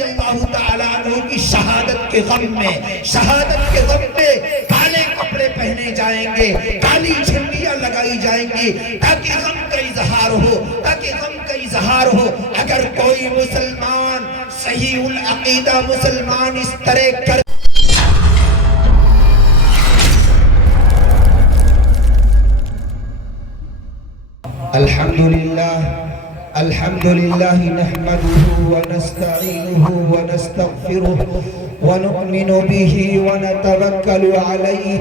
رضی اللہ تعالیٰ عنہ کی شہادت کے غم میں کالے کپڑے پہنے جائیں گے، کالی جھنڈیاں لگائی جائیں گی تاکہ غم کا اظہار ہو، اگر کوئی مسلمان صحیح العقیدہ مسلمان اس طرح کر الحمد لله نحمده ونستعينه ونستغفره ونؤمن به ونتوكل عليه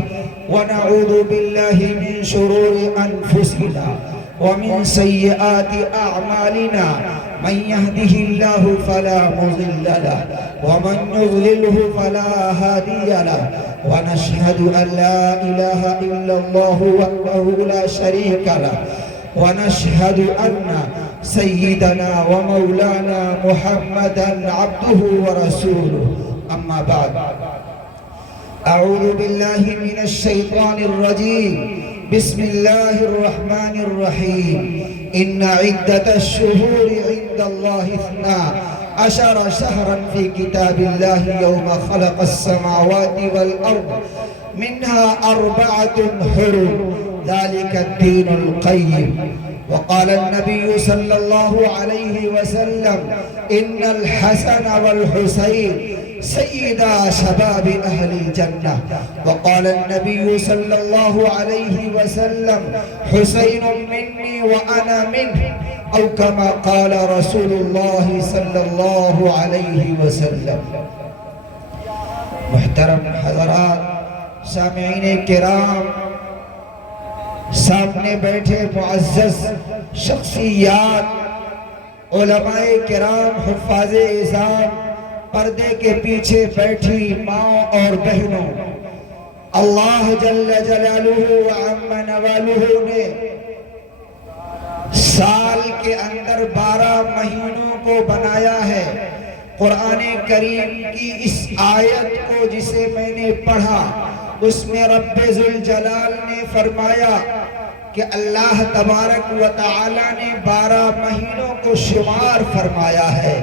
ونعوذ بالله من شرور أنفسنا ومن سيئات أعمالنا من يهده الله فلا مضل له ومن يضلله فلا هادي له ونشهد أن لا إله إلا الله وحده لا شريك له ونشهد أن سيدنا ومولانا محمدا عبده ورسوله أما بعد أعوذ بالله من الشيطان الرجيم بسم الله الرحمن الرحيم إن عدة الشهور عند الله 12 شهرا في كتاب الله يوم خلق السماوات والأرض منها 4 حرم ذلك الدين القيم وقال النبي صلى الله عليه وسلم إن الحسن والحسين سيدا شباب أهل الجنة وقال النبي صلى الله عليه وسلم حسين مني وأنا منه أو كما قال رسول الله صلى الله عليه وسلم. محترم حضرات، سامعین کرام، سامنے بیٹھے معزز شخصیات، علماء کرام، حفاظ اعظام، پردے کے پیچھے بیٹھی ماں اور بہنوں، اللہ جل جلالہ وعم نوالہ نے سال کے اندر 12 مہینوں کو بنایا ہے. قرآن کریم کی اس آیت کو جسے میں نے پڑھا، اس میں رب ذوالجلال نے فرمایا کہ اللہ تبارک و تعالی نے 12 مہینوں کو شمار فرمایا ہے.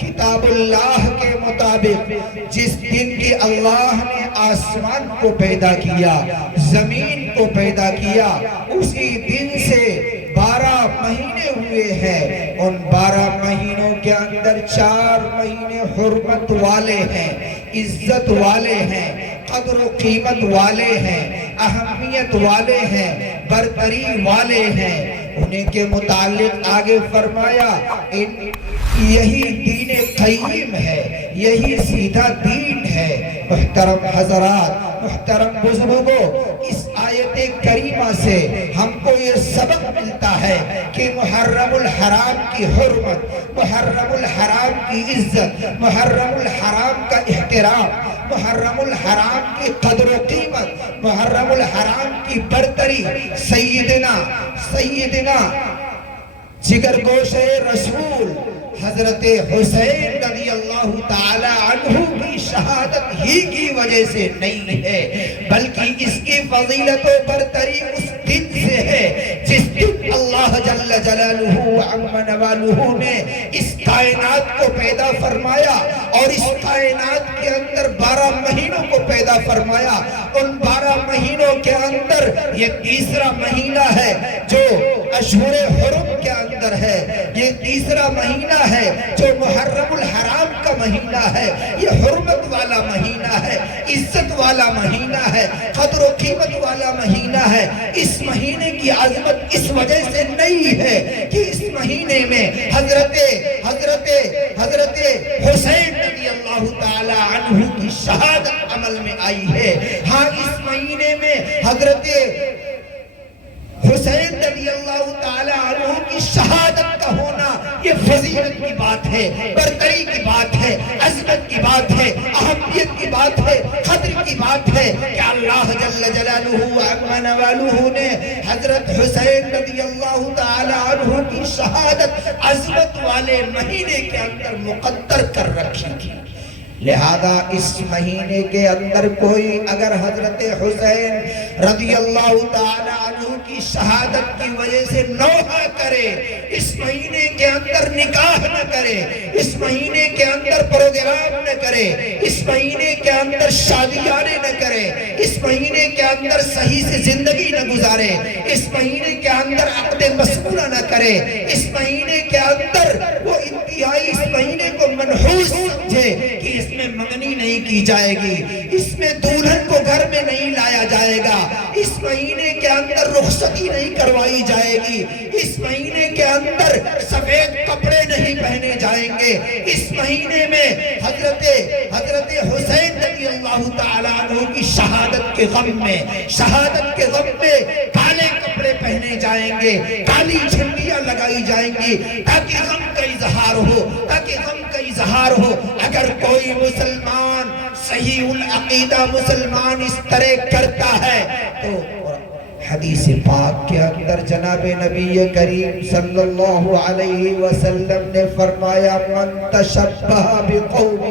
کتاب اللہ کے مطابق جس دن کی اللہ نے آسمان کو پیدا کیا، زمین کو پیدا کیا، اسی دن سے 12 مہینے ہوئے ہیں. ان 12 مہینوں کے اندر 4 مہینے حرمت والے ہیں، عزت والے ہیں، قدر و قیمت والے ہیں، اہمیت والے ہیں، برتری والے ہیں. انہیں کے متعلق آگے فرمایا یہی دین قیم ہے، یہی سیدھا دین ہے. محترم حضرات، محترم بزرگوں، اس آیت کریمہ سے ہم کو یہ سبق ملتا ہے کہ محرم الحرام کی حرمت، محرم الحرام کی عزت، محرم الحرام کا احترام، محرم الحرام کی قدر و قیمت، محرم الحرام کی برتری سیدنا جگر گوشہ رسول حضرت حسین رضی اللہ تعالی عنہ کی شہادت ہی کی وجہ سے نہیں ہے، بلکہ اس کی فضیلت و برتری اس دن سے ہے جس دن اللہ جل جلالہ وعم نوالہ نے اس کائنات کو پیدا فرمایا اور اس کائنات کے اندر 12 مہینوں کو پیدا فرمایا. ان 12 مہینوں کے اندر یہ تیسرا مہینہ ہے جو اشہر حرم کے اندر ہے، یہ تیسرا مہینہ ہے جو محرم الحرام کا مہینہ ہے. یہ حرمت والا مہینہ ہے، عزت والا مہینہ ہے، قدر و قیمت والا مہینہ ہے. اس مہینے کی عظمت اس وجہ سے نہیں ہے کہ اس مہینے میں حضرت حسین رضی اللہ تعالی عنہ کی شہادت عمل میں آئی ہے. ہاں، اس مہینے میں حضرت حسین رضی اللہ تعالی عنہ کی شہادت کا ہونا یہ فضیلت کی بات ہے، برتری کی بات ہے، عظمت کی بات ہے، اہمیت کی بات ہے، قدر کی بات ہے کہ اللہ جل جلالہ وعم نوالہ نے حضرت حسین رضی اللہ تعالی عنہ کی شہادت عظمت والے مہینے کے اندر مقدر کر رکھی تھی. لہذا اس مہینے کے اندر کوئی اگر حضرت حسین رضی اللہ تعالی عنہ کی شہادت کی وجہ سے نوحہ کرے، اس مہینے کے اندر نکاح نہ کرے، اس مہینے کے اندر پروگرام نہ کرے، اس مہینے کے اندر شادیانے نہ کرے، اس مہینے کے اندر صحیح سے زندگی نہ گزارے، اس مہینے کے اندر عقد مسئولہ نہ کرے، اس مہینے کے اندر وہ انتہائی اس مہینے کو منحوس سمجھے کہ اس میں منگنی نہیں کی جائے گی، اس میں دولہن کو گھر میں نہیں لایا جائے گا، اس مہینے کے اندر رخصتی نہیں کروائی جائے گی، اس مہینے کے اندر سفید کپڑے نہیں پہنے جائیں گے، اس مہینے میں حضرت حسین رضی اللہ تعالیٰ عنہ کی شہادت کے غم میں کالے کپڑے پہنے جائیں گے، کالی جھنڈیاں لگائی جائیں گی، تاکہ غم کا اظہار ہو، اگر کوئی مسلمان صحیح العقیدہ مسلمان اس طرح کرتا ہے تو حدیث پاک کے اندر جناب نبی کریم صلی اللہ علیہ وسلم نے فرمایا من تشبہ بقوم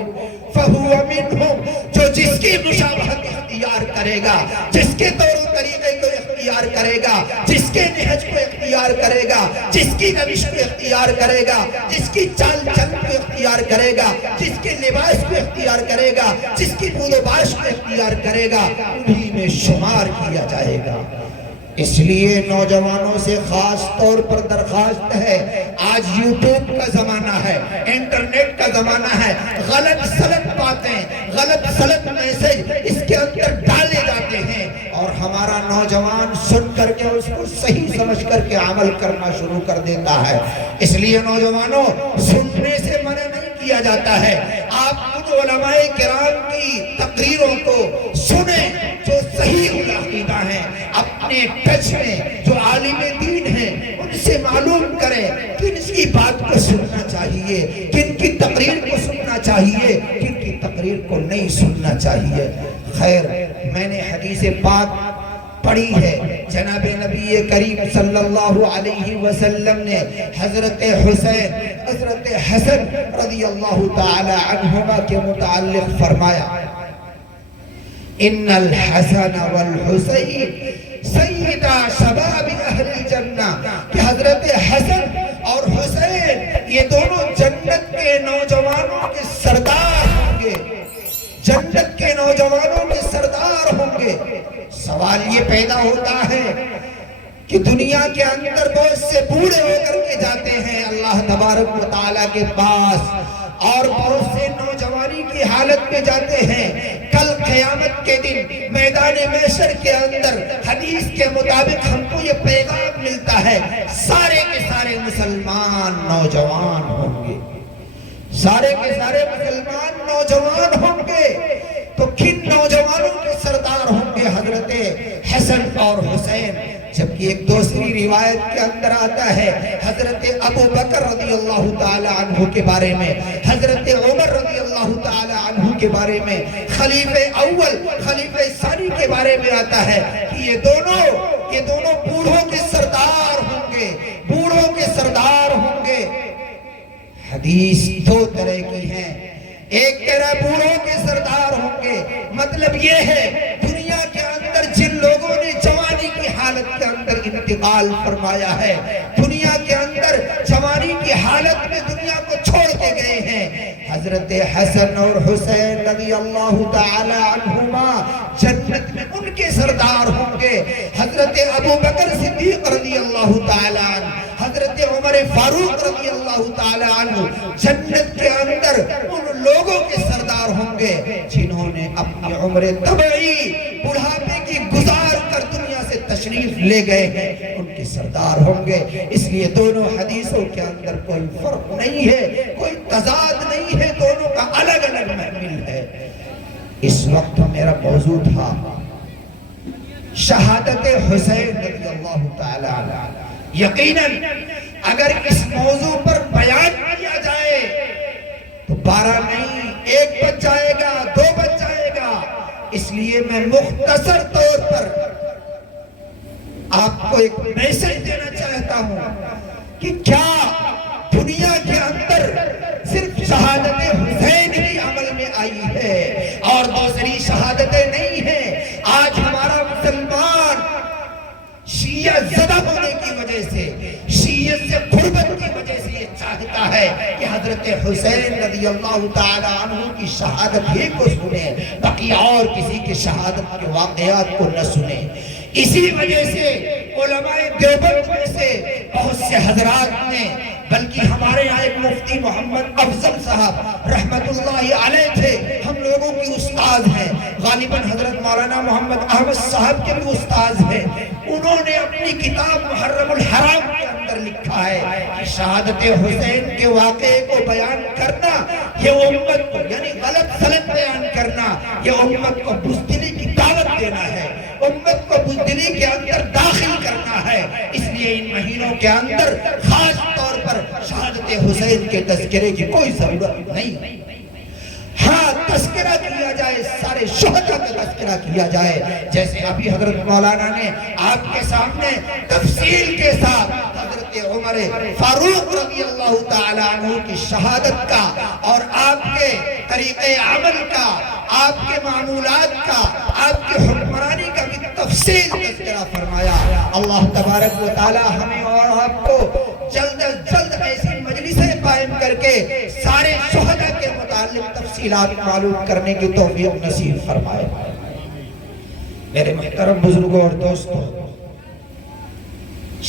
فہو منہم، جو جس کی مشابہت اختیار کرے گا، جس کے طور و طریقے کو اختیار کرے گا، جس کے نہج کو اختیار کرے گا، جس کی روش کو اختیار کرے گا، جس کی چال چلن کو اختیار کرے گا، جس کے لباس کو اختیار کرے گا، جس کی بود و باش کو اختیار کرے گا، انہی میں شمار کیا جائے گا۔ اس لیے نوجوانوں سے خاص طور پر درخواست ہے، آج یوٹیوب کا زمانہ ہے، انٹرنیٹ کا زمانہ ہے، غلط سلط باتیں، غلط سلط میسج اس کے اندر ڈالے جاتے ہیں اور ہمارا نوجوان سن کر کے اس کو صحیح سمجھ کر کے عمل کرنا شروع کر دیتا ہے۔ اس لیے نوجوانوں، سننے سے منع نہیں کیا جاتا ہے، آپ ان علماء کرام کی تقریروں کو سنیں جو صحیح العقیدہ ہیں، اپنے ٹچ میں جو عالم دین ہیں ان سے معلوم کریں کن اس کی بات کو سننا چاہیے، کن کی تقریر کو سننا چاہیے، کن کی تقریر کو نہیں سننا چاہیے۔ خیر، میں نے حدیث پاک پڑھی ہے، جناب نبی کریم صلی اللہ علیہ وسلم نے حضرت حسین حضرت حسن رضی اللہ تعالی عنہما کے متعلق فرمایا ان الحسن والحسین سیدہ شباب اہل الجنہ، کہ حضرت حسن اور حسین یہ دونوں جنت کے نوجوانوں کے سردار ہوں گے، جنت کے نوجوانوں کے سردار ہوں گے۔ سوال یہ پیدا ہوتا ہے کہ دنیا کے اندر بہت سے بوڑھے ہو کر کے جاتے ہیں اللہ تبارک و تعالیٰ کے پاس، اور بہت سے نوجوانی کی حالت میں جاتے ہیں۔ کل قیامت کے دن میدان محشر کے اندر حدیث کے مطابق ہم کو یہ پیغام ملتا ہے، سارے کے سارے مسلمان نوجوان ہوں گے، سارے کے سارے مسلمان نوجوان ہوں گے۔ تو کن نوجوانوں کے سردار ہوں گے؟ حضرت حسن اور حسین۔ جبکہ ایک دوسری روایت کے اندر آتا ہے حضرت ابو بکر رضی اللہ تعالی عنہ کے بارے میں، حضرت عمر رضی اللہ تعالی عنہ کے بارے میں، خلیفہ اول خلیفہ ثانی کے بارے میں آتا ہے کہ یہ دونوں بوڑھوں کے سردار ہوں گے، بوڑھوں کے سردار ہوں گے۔ حدیث دو طرح کی ہیں، ایک طرح بوڑھوں کے سردار ہوں گے، مطلب یہ ہے دنیا کے اندر جن لوگوں نے جوانی کی حالت کے اندر انتقال فرمایا ہے، دنیا کے اندر جوانی کی حالت میں دنیا کو چھوڑ کے گئے ہیں، حضرت حسن اور حسین رضی اللہ تعالی عنہما جنت میں ان کے سردار ہوں گے۔ حضرت ابو بکر صدیق رضی اللہ تعالی عنہ، حضرت عمر فاروق رضی اللہ تعالی عنہ جنت کے اندر ان لوگوں کے سردار ہوں گے جنہوں نے اپنی عمر طبعی بڑھاپے کی گزار کر دنیا سے تشریف لے گئے ہیں، ان کے سردار ہوں گے۔ اس لیے دونوں حدیثوں کے اندر کوئی فرق نہیں ہے، کوئی تضاد نہیں ہے، دونوں کا الگ الگ محمل ہے۔ اس وقت میرا موضوع تھا شہادت حسین رضی اللہ تعالی عنہ۔ یقیناً اگر اس موضوع پر بیان کیا جائے تو 12 نہیں 1 بج جائے گا، 2 بج جائے گا، اس لیے میں مختصر طور پر آپ کو ایک میسج دینا چاہتا ہوں کہ کیا دنیا کے اندر صرف شہادت حسین ہی عمل میں آئی ہے اور دوسری شہادتیں نہیں ہیں۔ آج ہمارا مسلمان شیعہ زدہ ہونے کی وجہ سے، شیعہ سے قربت کی وجہ سے یہ چاہتا ہے کہ حضرت حسین رضی اللہ تعالیٰ عنہ کی شہادت ہی کو سنے، باقی اور کسی کی شہادت کے واقعات کو نہ سنے۔ اسی وجہ سے علماء دیوبند میں سے بہت سے حضرات نے، بلکہ ہمارے یہاں ایک مفتی محمد افضل صاحب رحمت اللہ علیہ تھے، ہم لوگوں کی استاذ ہیں، غالباً حضرت مولانا محمد احمد صاحب کے بھی استاذ ہیں، انہوں نے اپنی کتاب محرم الحرام کے اندر لکھا ہے کہ شہادت حسین کے واقعے کو بیان کرنا، یہ امت کو یعنی غلط سلط بیان کرنا، یہ امت کو بزدلی کی دعوت دینا ہے، امت کو بزدلی کے اندر داخل کرنا ہے۔ اس لیے ان مہینوں کے اندر خاص طور پر شہادت حسین کے تذکرے کی کوئی ضرورت نہیں۔ ہاں تذکرہ کیا جائے، سارے شہداء کا تذکرہ کیا جائے، جیسے ابھی حضرت مولانا نے آپ کے سامنے تفصیل کے ساتھ حضرت عمر فاروق رضی اللہ تعالیٰ عنہ کی شہادت کا اور آپ کے طریقے عمل کا، آپ کے معمولات کا، آپ کی حکمرانی کا بھی تفصیل تذکرہ فرمایا۔ اللہ تبارک و تعالیٰ ہمیں اور آپ کو جلد از جلد ایسی مجلسیں قائم کر کے سارے شہداء کے متعلق تفصیلات معلوم کرنے کی توفیق نصیب فرمائے۔ میرے محترم بزرگوں اور دوستوں،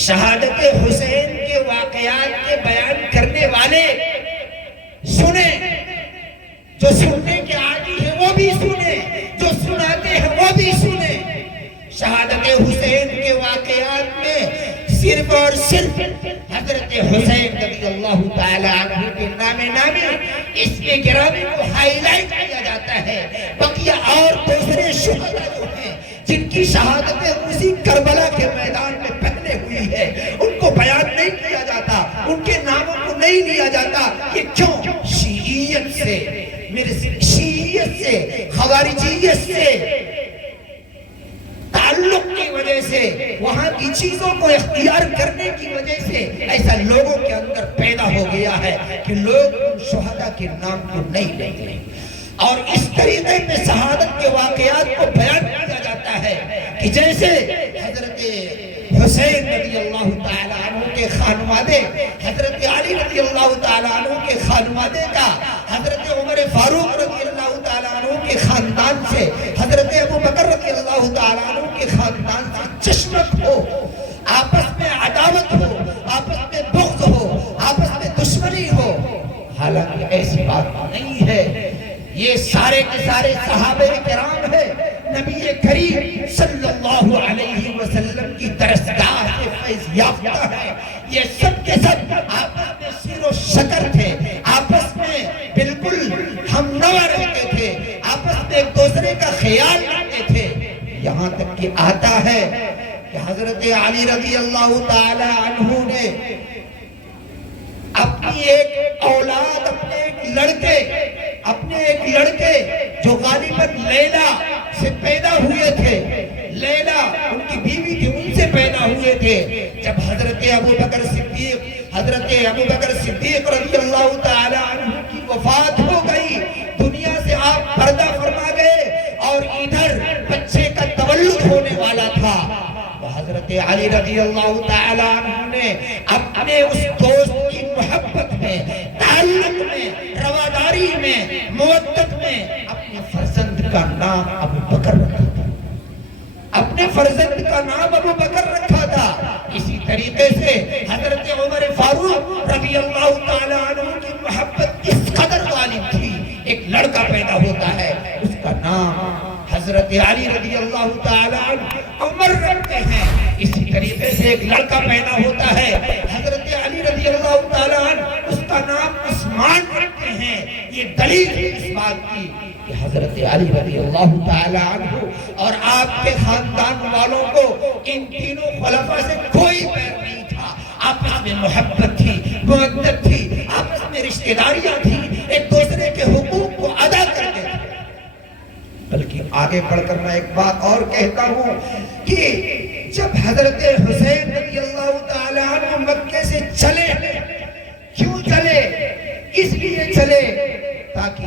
شہادت حسین کے واقعات کے بیان کرنے والے سنیں، جو سننے کے عادی ہیں وہ بھی سنیں، جو سناتے ہیں وہ بھی سنیں۔ شہادت حسین کے واقعات میں صرف اور صرف حضرت حسین رضی اللہ تعالیٰ عنہ کے نام نامی اس کے گرامی کو ہائی لائٹ کیا جاتا ہے، بقیہ اور دوسرے شہداء جو ہیں جن کی شہادتیں اسی کربلا کے میدان میں پہنے ہوئی ہے ان کو بیان نہیں کیا جاتا، ان کے ناموں کو نہیں لیا جاتا۔ یہ کیوں؟ شیعیت سے، شیعیت سے، خوارجیت سے تعلق کی وجہ سے، وہاں کی چیزوں کو اختیار کرنے کی وجہ سے ایسا لوگوں کے اندر پیدا ہو گیا ہے کہ لوگ ان شہداء کے نام کو نہیں لیتے، اور اس طریقے میں شہادت کے واقعات کو بیان کیا جاتا ہے کہ جیسے حضرت حسین رضی اللہ تعالیٰ عنہ کے خانوادے، حضرت علی رضی اللہ تعالیٰ عنہ کے خانوادے کا، حضرت عمر فاروق رضی اللہ تعالیٰ عنہ کے خاندان سے، حضرت ابو بکر رضی اللہ تعالیٰ عنہ کے خاندان سے چشمت ہو، آپس میں عداوت ہو، آپس میں بغض ہو، آپس میں دشمنی ہو، حالانکہ ایسی بات نہیں ہے۔ یہ سارے کے سارے صحابہ کرام ہیں، نبی کریم صلی اللہ علیہ وسلم کی درسگاہ سے فیض یافتہ ہے، یہ سب کے سب آپس میں سیر و شکر تھے، آپس میں بالکل ہم نوا رہتے تھے، آپس میں ایک دوسرے کا خیال رکھتے تھے۔ یہاں تک کہ آتا ہے کہ حضرت علی رضی اللہ تعالی عنہ نے اپنی ایک اولاد، اپنے ایک لڑکے جو غالباً لیلا سے پیدا ہوئے تھے، لیلا ان کی بیوی تھی، ان سے پیدا ہوئے تھے، جب حضرت ابو بکر صدیق رضی اللہ تعالی عنہ کی وفات ہو گئی، دنیا سے آپ پردہ فرما گئے اور ادھر بچے کا تولد ہونے والا تھا، حضرت علی رضی اللہ تعالیٰ عنہ نے اپنے اس دوست کی محبت میں، تعلق میں، رواداری میں، مودت میں اپنے فرزند کا نام ابو بکر رکھا تھا، اپنے فرزند کا نام ابو بکر رکھا تھا۔ اسی طریقے سے حضرت عمر فاروق رضی اللہ تعالیٰ عنہ کی محبت اس قدر غالب تھی، ایک لڑکا پیدا ہوتا ہے، اس کا نام حضرت علی رضی اللہ تعالیٰ عنہ عمر رکھتے ہیں۔ اسی طریقے سے ایک لڑکا پیدا ہوتا ہے، حضرت علی رضی اللہ تعالیٰ عنہ اس کا نام عثمان رکھتے ہیں۔ یہ دلیل ہے اس بات کی کہ حضرت علی رضی اللہ تعالیٰ عنہ اور آپ کے خاندان والوں کو ان تینوں خلفاء سے کوئی پیر نہیں تھا، آپس میں محبت تھی، مودت تھی، آپس میں رشتہ داریاں تھی، ایک دوسرے کے حقوق کو ادا کرتے تھے۔ بلکہ آگے بڑھ کر میں ایک بات اور کہتا ہوں کہ جب حضرت حسین رضی اللہ تعالیٰ عنہ مکے سے چلے، کیوں چلے؟ اس لیے چلے تاکہ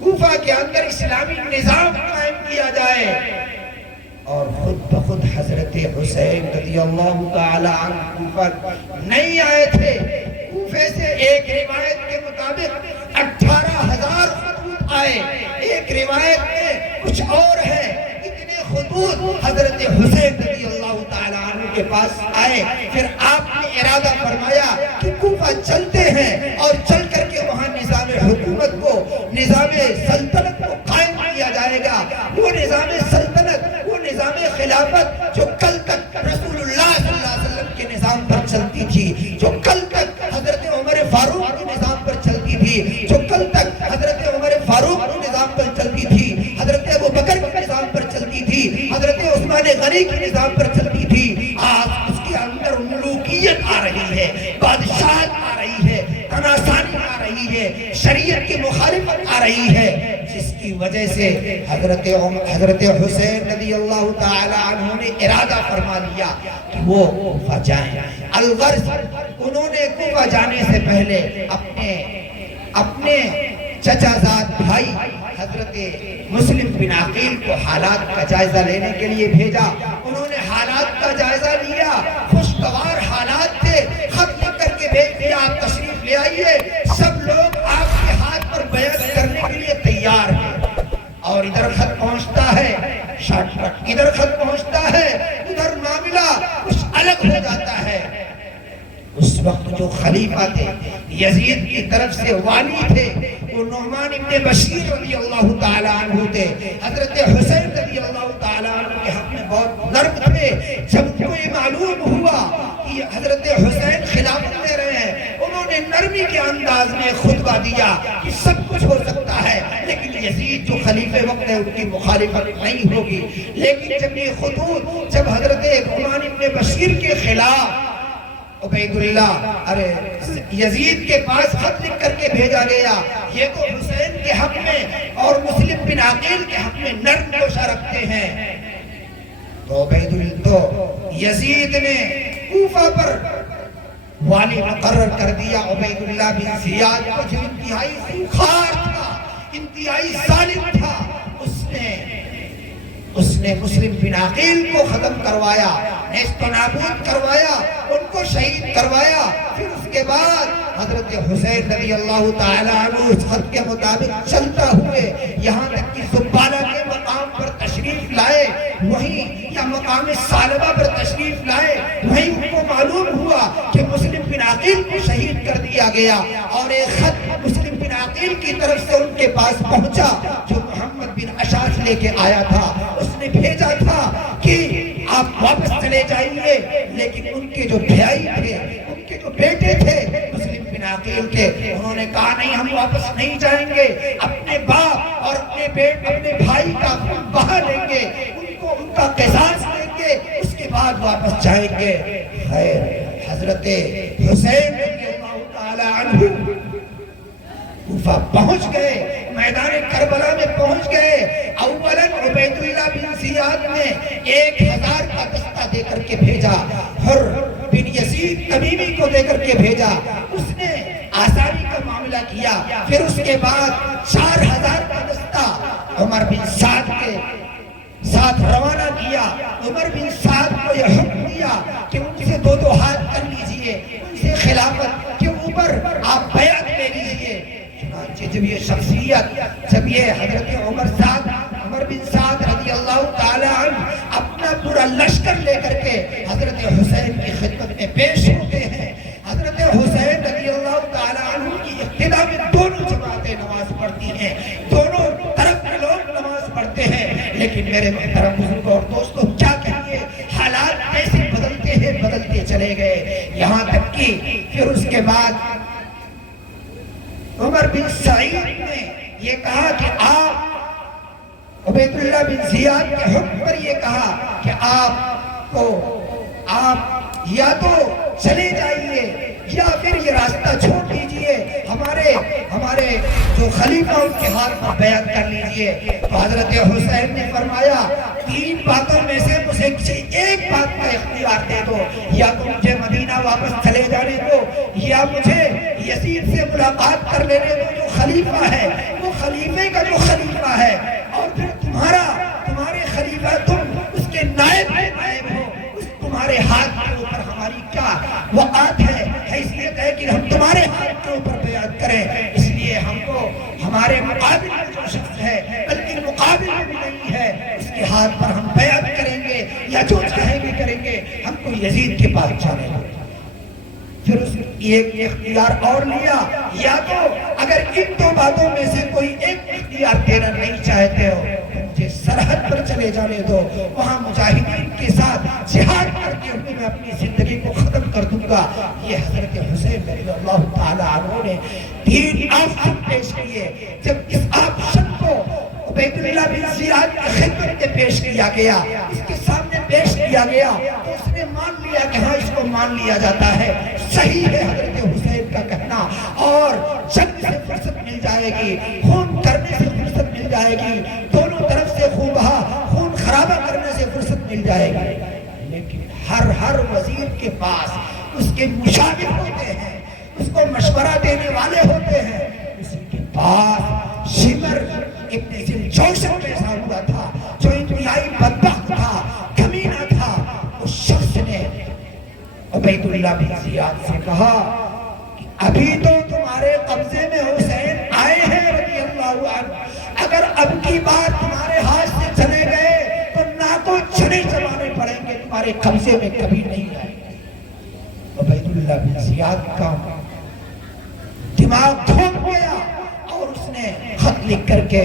کوفہ کے اندر اسلامی نظام قائم کیا جائے، اور خود بخود حضرت حسین رضی اللہ تعالی عنہ کوفہ نہیں آئے تھے۔ کوفے سے ایک روایت کے مطابق 18,000 خطوط آئے، ایک روایت میں کچھ اور ہے، اتنے خطوط حضرت حسین رضی اللہ تعالی عنہ کے پاس آئے۔ پھر آپ نے ارادہ فرمایا کہ کوفہ چلتے ہیں اور چل کر کے وہاں نظام حکومت کو، نظام سلطنت کو قائم کیا جائے گا۔ وہ نظام سلطنت، وہ نظام خلافت جو کل تک رسول اللہ صلی اللہ علیہ وسلم کے نظام پر چلتی تھی، جو کل تک حضرت عمر فاروق کے نظام پر چلتی تھی، جو کل تک حضرت عمر فاروق کے نظام پر چلتی تھی، حضرت ابوبکر کے نظام پر چلتی تھی، حضرت عثمان غنی کے نظام پر چلتی تھی، آج اس کے اندر ملوکیت آ رہی ہے، بادشاہت آ رہی ہے، تناسانی آ رہی ہے، شریعت کی مخالفت آ رہی ہے، جس کی وجہ سے حضرت حسین رضی اللہ تعالی عنہ نے ارادہ فرما لیا کہ وہ کوفہ جائیں۔ الغرض انہوں نے کوفہ جانے سے پہلے اپنے چچا زاد بھائی حضرت مسلم بن عقیل کو حالات کا جائزہ لینے کے لیے بھیجا۔ انہوں نے حالات کا جائزہ لیا، خوشگوار حالات تھے، خط لکھ کر کے بھیج دیا آپ تشریف لے آئیے، سب لوگ آپ کے ہاتھ پر بیعت کرنے کے لیے تیار ہیں۔ اور ادھر خط پہنچتا ہے، ادھر خط پہنچتا ہے، ادھر معاملہ کچھ الگ ہو جاتا ہے۔ اس وقت جو خلیفہ تھے، یزید کی طرف سے والی تھے، وہ نعمان ابن بشیر رضی اللہ تعالی عنہ تھے۔ حضرت حسین رضی اللہ تعالی عنہ کے حق میں بہت نرم تھے۔ جب کو یہ معلوم ہوا کہ حضرت حسین خلافت لے رہے ہیں، انہوں نے نرمی کے انداز میں خطبہ دیا کہ سب کچھ ہو سکتا ہے، لیکن یزید جو خلیفہ وقت ہے ان کی مخالفت نہیں ہوگی۔ لیکن جب یہ خطوط جب حضرت نعمان ابن بشیر کے خلاف عبید اللہ یزید کے پاس خط لکھ کر کے بھیجا گیا، یہ تو حسین کے حق میں اور مسلم بن عقیل کے حق میں نرم گوشہ رکھتے ہیں، تو یزید نے کوفہ پر والی مقرر کر دیا عبید اللہ بن زیاد کو، جو انتہائی خونخوار تھا، انتہائی ظالم تھا۔ اس نے مسلم بن عقیل کو ختم کروایا، نیست و نابود کروایا، ان کو شہید کروایا۔ پھر اس کے بعد حضرت حسین رضی اللہ تعالی عنہ اس خط کے مطابق چلتا ہوئے یہاں تک کہ زبالہ کے مقام پر تشریف لائے، وہیں یا مقام سالبہ پر تشریف لائے، وہیں ان کو معلوم ہوا کہ مسلم بن عقیل کو شہید کر دیا گیا، اور ایک خط مسلم بن عقیل کی طرف سے ان کے پاس پہنچا جو محمد بن اشعث لے کے آیا تھا۔ اس نے بھیجا تھا کہ آپ واپس چلے جائیے، لیکن ان کے جو بھائی تھے، ان کے جو بیٹے تھے مسلم بن عقیل کے، انہوں نے کہا نہیں، ہم واپس نہیں جائیں گے، اپنے باپ اور اپنے بھائی کا خون بہا لیں گے، ان کا قصاص لیں گے، اس کے بعد واپس جائیں گے۔ خیر، حضرت حسین رضی اللہ تعالی عنہ کوفہ پہنچ گئے، میدان کربلا میں پہنچ گئے۔ اولاً عبید اللہ بن زیاد نے 1000 کا دستہ دے کر کے بھیجا، حر بن یزید تمیمی کو دے کر کے بھیجا، اس نے آسانی کا معاملہ کیا۔ پھر اس کے بعد 4000 کا دستہ عمر بن سعد کے ساتھ روانہ کیا۔ عمر بن سعد کو یہ حکم دیا کہ ان سے 2 ہاتھ کر لیجئے، ان سے خلافت کے اوپر آپ بیعت لے لیجئے۔ جب یہ شخصیت، جب یہ حضرت عمر بن سعد رضی اللہ تعالی عنہ اپنا پورا لشکر لے کر کے حضرت حسین کی خدمت میں پیش ہوتے ہیں، حضرت حسین رضی اللہ تعالی عنہ کی ابتدا میں دونوں جماعتیں نماز پڑھتی ہیں، دونوں طرف کے لوگ نماز پڑھتے ہیں، لیکن میرے محترم بزرگوں اور دوستوں، کیا کہیے، حالات ایسے بدلتے ہیں، بدلتے چلے گئے، یہاں تک کہ پھر اس کے بعد عمر بن سعید نے یہ کہا کہ آپ عبید اللہ بن زیاد کے حکم پر یہ کہا کہ آپ یا تو چلے جائیے یا پھر یہ راستہ چھوڑ دیجئے، ہمارے جو خلیفہ ان کے ہاتھ پر بیعت کر لیجئے۔ تو حضرت حسین نے فرمایا 3 باتوں میں سے مجھے کسی ایک بات کا اختیار دے دو، یا تو مجھے مدینہ واپس چلے جانے دو، یا مجھے یزید سے ملاقات کر لینے دو جو خلیفہ ہے، وہ خلیفے کا جو خلیفہ ہے، اور پھر تمہارے خلیفہ تم اس کے نائب ہو، تمہارے ہاتھ کے اوپر ہماری کیا وقت ہے، حیثیت ہے کہ ہم تمہارے ہاتھ کے اوپر بیعت کریں، اس لیے ہم کو ہمارے مقابل میں جو شخص ہے بلکہ مقابل میں بھی نہیں ہے اس کے ہاتھ پر ہم بیعت کریں گے، یا جو چاہیں گے کریں گے، ہم کو یزید کے پاس جانے دو۔ پھر اس ایک اختیار اور لیا، یا تو اگر ان 2 باتوں میں سے کوئی ایک اختیار دینا نہیں چاہتے ہو مجھے سرحد پر چلے جانے دو، وہاں مجاہدین کے ساتھ جہاد کر کے میں اپنی زندگی کو ختم کر دوں گا۔ یہ حضرت حسین رضی اللہ تعالی عنہ نے 3 آپشن پیش کیے۔ جب اس آپشن کو عبید اللہ بن زیاد کی خدمت میں پیش کیا گیا، اس کے سامنے پیش کیا گیا، تو اس نے مان لیا کہ ہاں اس کو مان لیا جاتا ہے، صحیح ہے حضرت حسین کا کہنا، اور جنگ سے فرصت مل جائے گی، خون کرنے سے فرصت مل جائے گی، دونوں طرف سے خون خرابہ کرنے سے فرصت مل جائے گی۔ لیکن ہر وزیر کے پاس اس کے مشاور ہوتے ہیں، اس کو مشورہ دینے والے ہوتے ہیں، اس کے پاس شمر ابن ذوالجوشن پیدا ہوا تھا جو انتہائی بدبخت تھا، کمینہ تھا۔ اس شخص نے عبید اللہ بن زیاد سے کہا کہ ابھی تو تمہارے قبضے میں حسین آئے ہیں رضی اللہ عنہ، اگر اب کی بار تمہارے ہاتھ سے چلے گئے تو نہ تو چنے چبانے پڑیں گے، تمہارے قبضے میں کبھی نہیں آئے۔ عبید اللہ بن زیاد کا دماغ دھوم گیا، اور اس نے خط لکھ کر کے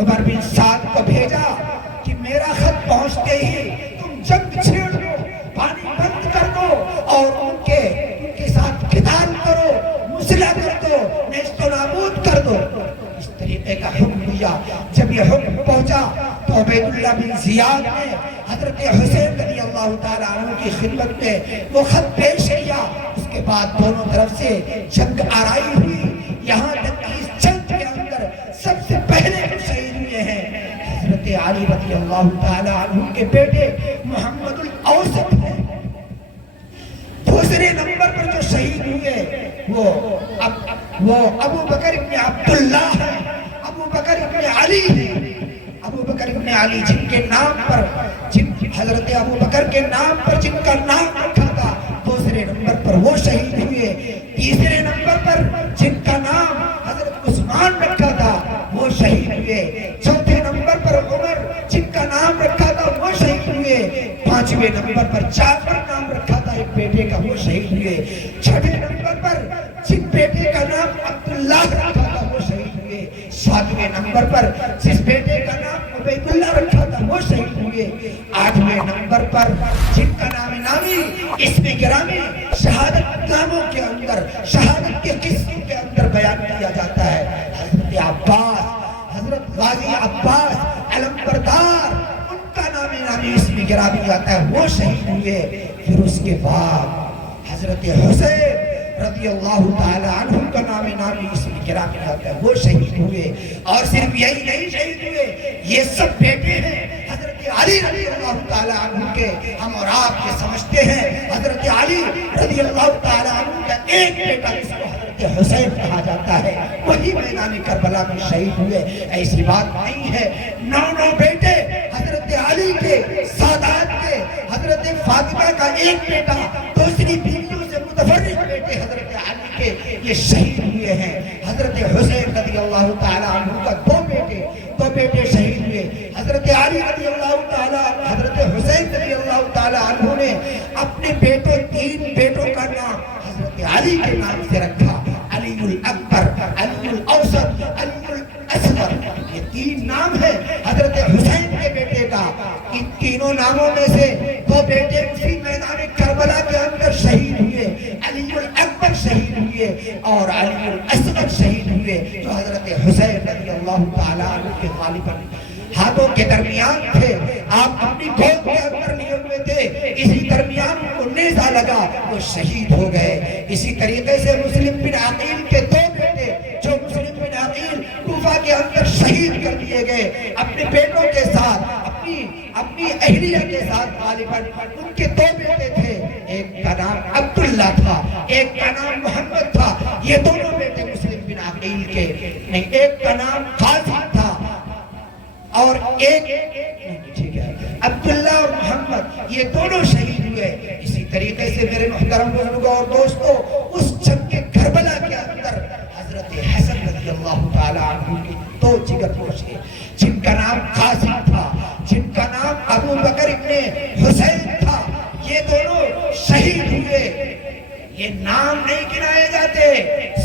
عمر بن سعد کو بھیجا کہ میرا خط پہنچتے ہی تم جنگ چھیڑ دو، پانی بند کر دو، اور ان کے ساتھ قتال کرو، مسلح کر دو، نیست و نابود کر دو۔ اس طریقے کا حکم دیا۔ جب یہ حکم پہنچا تو عبید اللہ بن زیاد نے حضرت حسین رضی اللہ تعالیٰ عنہ کی خدمت میں وہ خط پیش کیا۔ اس کے بعد دونوں طرف سے جنگ آرائی ہوئی، یہاں تک کہ اس جنگ کے اندر سب سے پہلے شہید ہوئے ہیں حضرت علی رضی اللہ تعالیٰ عنہ کے بیٹے محمد الاوسط ہیں۔ دوسرے نمبر پر جو شہید ہوئے وہ ابو بکر ابن عبداللہ ہیں، ابو بکر ابن علی ہیں، ابو بکر ابن علی جن کے نام پر حضرت ابو بکر کے نام پر جن کا نام رکھا تھا، دوسرے نمبر پر وہ شہید ہوئے۔ تیسرے نمبر پر جن کا نام حضرت عثمان رکھا تھا وہ شہید ہوئے۔ چوتھے نمبر پر عمر جن کا نام رکھا تھا وہ شہید ہوئے۔ پانچویں نمبر پر جعفر نام رکھا تھا ایک بیٹے کا وہ شہید ہوئے۔ چھٹے نمبر پر جن بیٹے کا نام عبداللہ رکھا تھا وہ شہید ہوئے۔ ساتویں نمبر پر جس بیٹے کا نام عبید اللہ رکھا تھا وہ شہید ہوئے۔ آٹھویں نمبر پر جن کا نام نامی اسم گرامی شہادت ناموں کے اندر، شہادت کے قصوں کے اندر بیان کیا جاتا ہے، حضرت عباس، حضرت غازی عباس علمبردار، ان کا نام نامی اسم گرامی آتا ہے، وہ شہید ہوئے۔ پھر اس کے بعد حضرت حسین رضی اللہ تعالی عنہ کا نام نامی اسم گرامی آتا ہے، وہ شہید ہوئے۔ اور صرف یہی نہیں شہید ہوئے، یہ سب بیٹے ہیں حضرت علی رضی اللہ تعالی عنہ کے۔ ہم اور آپ یہ سمجھتے ہیں حضرت علی رضی اللہ تعالی عنہ کا ایک بیٹا جس کو حضرت حسین کہا جاتا ہے وہی میدان کربلا میں شہید ہوئے۔ ایسی بات نہیں ہے، 9 بیٹے حضرت علی کے، سادات کے، حضرت فاطمہ کا ایک بیٹا، دوسری بیویوں سے متفرق بیٹے حضرت علی کے یہ شہید ہوئے ہیں۔ حضرت حسین رضی اللہ تعالی عنہ کا 2 بیٹے شہید ہوئے۔ حضرت علی رضی اللہ تعالی، حضرت حسین رضی اللہ تعالی عنہ نے اپنے 3 بیٹوں کا نام حضرت علی کے نام سے رکھا، علی الاکبر، علی الاوسط، علی الاصغر۔ یہ 3 نام ہے حضرت حسین کے بیٹے کا۔ ان تینوں ناموں میں سے 2 بیٹے اسی میدان کربلا کے اندر شہید ہوئے، علی الاکبر شہید ہوئے اور علی الاصغر شہید ہوئے، جو حضرت حسین رضی اللہ تعالیٰ عنہ کے غالباً ہاتھوں کے درمیان تھے۔ آپ اپنی گود کے اندر لیے ہوئے تھے، اسی درمیان کو نیزہ لگا، وہ شہید ہو گئے۔ اسی طریقے سے مسلم بن عقیل کے 2 بیٹے، جو مسلم بن عقیل کوفہ کے اندر شہید کر دیے گئے اپنے بیٹوں کے ساتھ، اپنی اہلیہ کے ساتھ غالباً۔ ان کے دو بیٹے تھے، ایک کا نام عبداللہ تھا، ایک کا نام محمد تھا۔ یہ دونوں بیٹے مسلم بن عقیل کے نہیں، ایک کا نام قاسم تھا اور ایک ٹھیک ہے عبداللہ اور محمد، یہ دونوں شہید ہوئے۔ اسی طریقے سے میرے محترم بزرگوں اور دوستوں، اس جنگ کے کربلا کے اندر حضرت حسن رضی اللہ تعالیٰ عنہ کے دو جگر گوشت ہیں، جن کا نام قاسم تھا، جن کا نام ابو بکر ابن حسین تھا، یہ دونوں شہید ہوئے۔ یہ نام نہیں گنائے جاتے،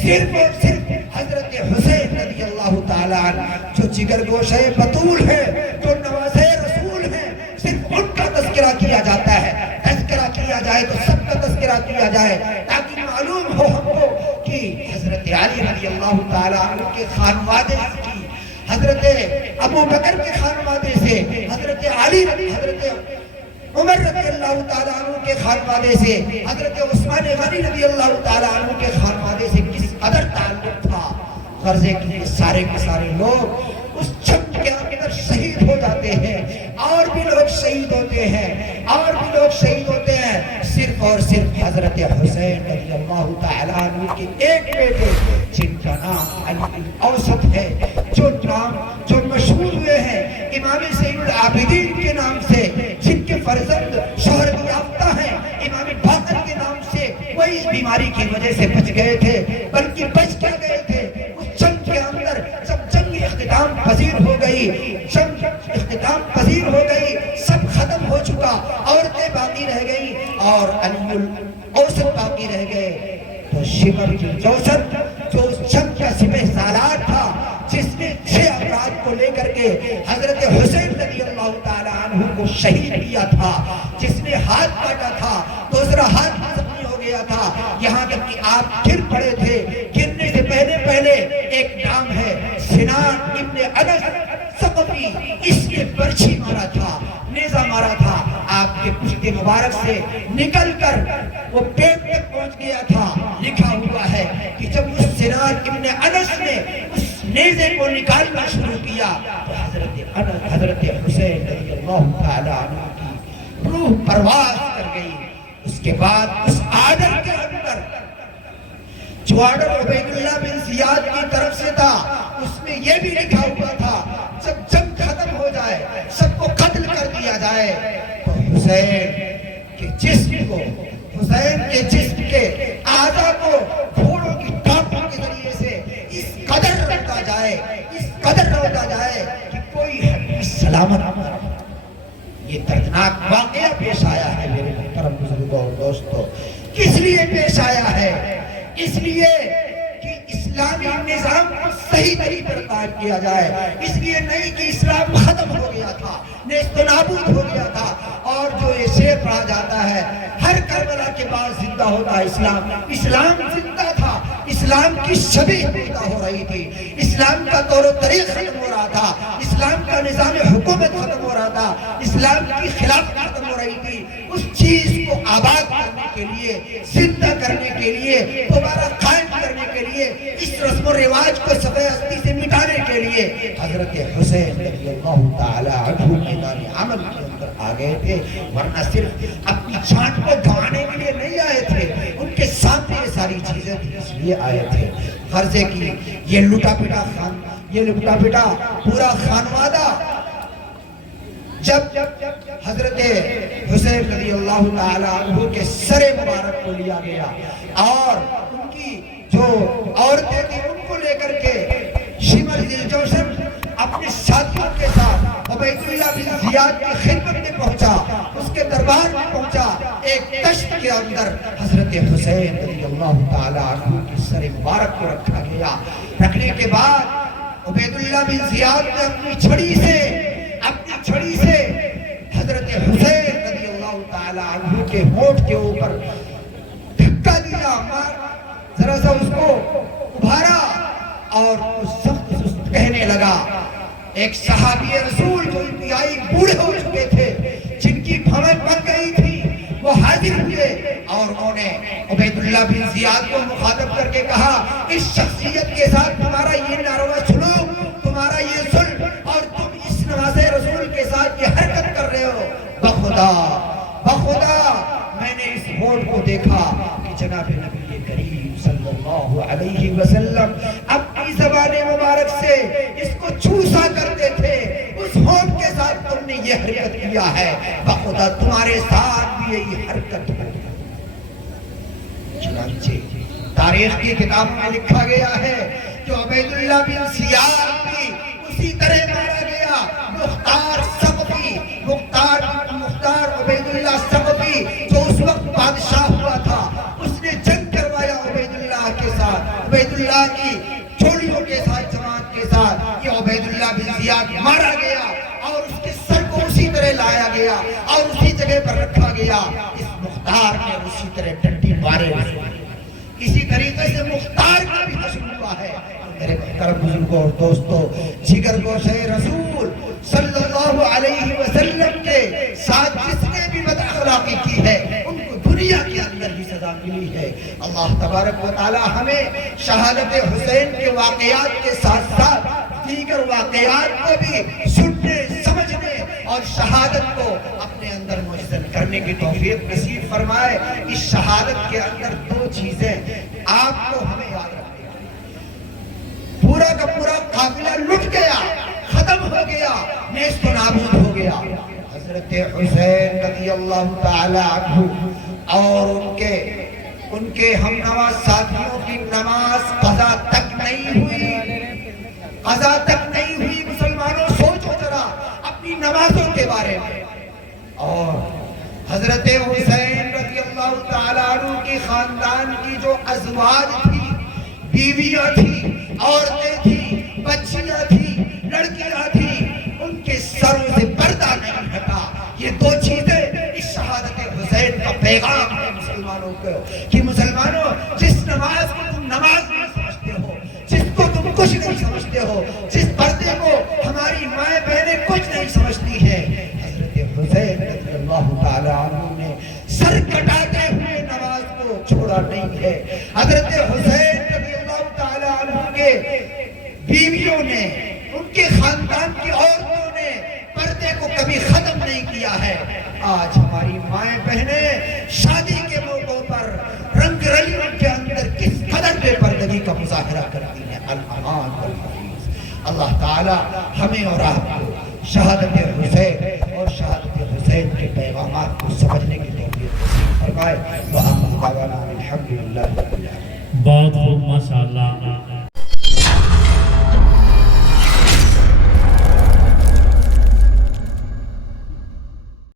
صرف اور صرف حضرت حسین رضی اللہ تعالیٰ عنہ جو جگر گوشہ بطول ہے، جو نوازے رسول ہیں، صرف ان کا تذکرہ کیا جاتا ہے۔ تذکرہ کیا جائے تو سب کا تذکرہ کیا جائے، تاکہ معلوم ہو ہم کو کہ حضرت علی رضی اللہ تعالیٰ عنہ کے خانوادے کی، حضرت ابو بکر کے خانوادے سے، حضرت علی، حضرت عمر رضی اللہ تعالیٰ عنہ کے خانوادے سے، حضرت عثمان غنی رضی اللہ تعالیٰ عنہ کے خانوادے سے کس قدر تعلق تھا۔ غرضے کہ سارے کے سارے لوگ اس جنگ کے اندر شہید ہو جاتے ہیں، اور بھی لوگ شہید ہوتے ہیں، اور بھی لوگ شہید ہوتے ہیں، صرف اور صرف حضرت حسین رضی اللہ تعالیٰ عنہ کے ایک بیٹے جن کا نام علی اوسط ہے، جو مشہور ہوئے ہیں امام زین العابدین کے نام سے، جن کے فرزند شہرت یافتہ ہیں امام باقر کے نام سے، وہی اس بیماری کی وجہ سے بچ گئے تھے، بلکہ بچ کیا گئے تھے اس جنگ کے اندر۔ جب جنگ اختتام پذیر ہو گئی، جنگ اختتام پذیر ہو گئی، سب ختم ہو چکا، عورتیں باقی رہ گئی اور علی الاوسط باقی رہ گئے، تو شمر الجوشن جو اس جنگ کا سپہ سالار تھا، جس نے 6 افراد کو لے کر کے حضرت حسین رضی اللہ تعالیٰ عنہ کو شہید کیا تھا، جس نے ہاتھ کاٹا تھا، دوسرا ہاتھ زخمی ہو گیا تھا، یہاں تک کہ آپ گر پڑے تھے۔ گرنے سے پہلے ایک نام ہے سنان ابن انس ثقفی، اس نے برچھی مارا تھا، نیزہ مارا تھا، آپ کے پشت مبارک سے نکل کر وہ پیٹ تک پہنچ گیا تھا۔ لکھا ہوا ہے کہ جب اس سنان ابن انس نے اس نیزے کو نکالنا شروع کیا تو حضرت حسین رضی اللہ تعالیٰ عنہ کی روح پرواز کر گئی۔ اس کے بعد اس آرڈر کے اندر، جو آرڈر عبید اللہ بن زیاد کی طرف سے تھا، اس میں یہ بھی لکھا ہوا تھا جب جنگ ختم ہو جائے، سب کو قتل کر دیا جائے، تو حسین کے جسم کو، حسین کے جسم کے اعضاء کو گھوڑوں کی ٹانپوں کے ذریعے سے اس قدر روکا جائے، اس قدر روکا جائے کہ کوئی حدیث سلامت نہ۔ یہ دردناک واقعہ پیش آیا ہے میرے محترم بزرگوں اور دوستوں۔ کس لیے پیش آیا ہے؟ اس لیے کہ اسلامی نظام کو صحیح طریقے پر قائم کیا جائے، اس لیے نہیں کہ اسلام ختم ہو گیا تھا، نیست و نابود ہو گیا تھا، اور جو یہ شعر پڑھا جاتا ہے ہر کربلا کے بعد زندہ ہوتا اسلام، اسلام زندہ تھا، اسلام کی شبیہ پیدا ہو رہی تھی، اسلام کا طور و طریق ختم ہو رہا تھا، اسلام کا نظام حکومت ختم ہو رہا تھا، اسلام کی خلافت ختم ہو رہی تھی۔ اس چیز کو آباد کرنے کے لیے، زندہ کرنے کے لیے، دوبارہ قائم کرنے کے لیے، اس رسم و رواج کو صفحہ ہستی سے مٹانے کے لیے حضرت حسین رضی اللہ تعالیٰ عنہ میدان عمل کے اندر آ گئے تھے، ورنہ صرف اپنی جان کو گنوانے کے لیے نہیں آئے تھے، ان کے سامنے یہ ساری چیزیں اس لیے آئے تھے۔ غرضے کی یہ لٹا پٹا پورا خانوادہ جب حضرت حسین رضی اللہ تعالیٰ عنہ کے سر مبارک کو لیا گیا، اور ان کی جو عورتیں تھیں ان کو لے کر کے شمر الجوشن اپنے ساتھیوں کے ساتھ عبید اللہ بن زیاد کی خدمت میں پہنچا، اس کے دربار میں پہنچا۔ ایک کشت کے اندر حضرت حسین رضی اللہ تعالیٰ عنہ کی سر مبارک کو رکھا گیا۔ رکھنے کے بعد عبید اللہ بن زیاد نے اپنی چھڑی سے حضرت حسین رضی اللہ تعالیٰ عنہ کے ہونٹ کے اوپر دھکا دیا، ذرا سا اس کو ابھارا، اور سخت سست کہنے لگا۔ ایک صحابی رسول جو انتہائی بوڑھے ہو چکے تھے، جن کی بھویں پک گئی تھی، وہ حاضر ہوئے، اور انہوں نے عبید اللہ بن زیاد کو مخاطب کر کے کہا، اس شخصیت کے ساتھ تمہارا یہ ناروا سلوک کیا ہے، بخدا تمہارے ساتھ بھی یہی حرکت ہو۔ چنانچہ تاریخ کی کتاب میں لکھا گیا ہے کہ عبید اللہ بن زیاد بھی اسی طرح مارا گیا۔ مختار عبید اللہ ثقفی جو اس وقت بادشاہ ہوا تھا، اس نے جنگ کروایا عبید اللہ کے ساتھ، عبید اللہ کی چھوڑیوں کے ساتھ، جماعت کے ساتھ۔ یہ عبید اللہ بن زیاد مارا گیا اور اس کے سر کو اسی طرح لایا گیا اور اسی جگہ پر رکھا گیا۔ اس مختار نے اسی طرح ڈنڈی مارے۔ اسی طریقے سے مختار کا بھی حشر ہوا ہے۔ میرے محترم بزرگوں اور دوستوں، جگر گوشہ رسول صلی اللہ علیہ وسلم کے ساتھ جس نے بھی بد اخلاقی کی ہے، ان کو دنیا کے اندر بھی سزا ملی ہے۔ اللہ تبارک و تعالی ہمیں شہادت حسین کے واقعات کے ساتھ ساتھ دیگر واقعات کو بھی سننے، سمجھنے اور شہادت کو اپنے اندر مجزن کرنے کی توفیق نصیب فرمائے۔ اس شہادت کے اندر دو چیزیں آپ کو ہمیں یاد رکھیں۔ پورا کا پورا قافلہ لٹ گیا، ختم ہو گیا، نیست و نابود ہو گیا۔ حضرت حسین رضی اللہ تعالی عنہ اور ان کے ہم نواز ساتھیوں کی نماز قضا تک نہیں ہوئی۔ مسلمانوں سوچو ذرا اپنی نمازوں کے بارے میں۔ اور حضرت حسین رضی اللہ تعالی عنہ کی خاندان کی جو ازواج تھی، بیویاں تھی، عورتیں تھیں، بچیاں تھیں، لڑکیاں تھیں، ان کے سروں سے پردہ نہیں ہٹا۔ یہ دو چیزیں اس شہادت حسین کا پیغام ہے مسلمانوں کو، کہ مسلمانوں جس نماز کو تم نماز نہیں سمجھتے ہو، جس کو تم کچھ نہیں سمجھتے ہو، جس پردے کو ہماری مائیں بہنیں کچھ نہیں سمجھتی ہیں، حضرت حسین رضی اللہ تعالی عنہ نے سر کٹاتے ہوئے نماز کو چھوڑا نہیں ہے۔ حضرت حسین رضی اللہ تعالی عنہ کے بیویوں نے، ان کے خاندان کی عورتوں نے پردے کو کبھی ختم نہیں کیا ہے۔ آج ہماری مائیں بہنیں شادی کے موقعوں پر رنگ رلیوں کے اندر کس قدر بے پردگی کا مظاہرہ کرتی ہیں۔ الامان والحفیظ۔ اللہ تعالی ہمیں اور آپ کو شہادت حسین اور شہادت حسین کے پیغامات کو سمجھنے کی توفیق فرمائے۔ وآخر دعوانا الحمدللہ رب العالمین۔ بہت خوب، ماشاءاللہ۔